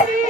Thank you.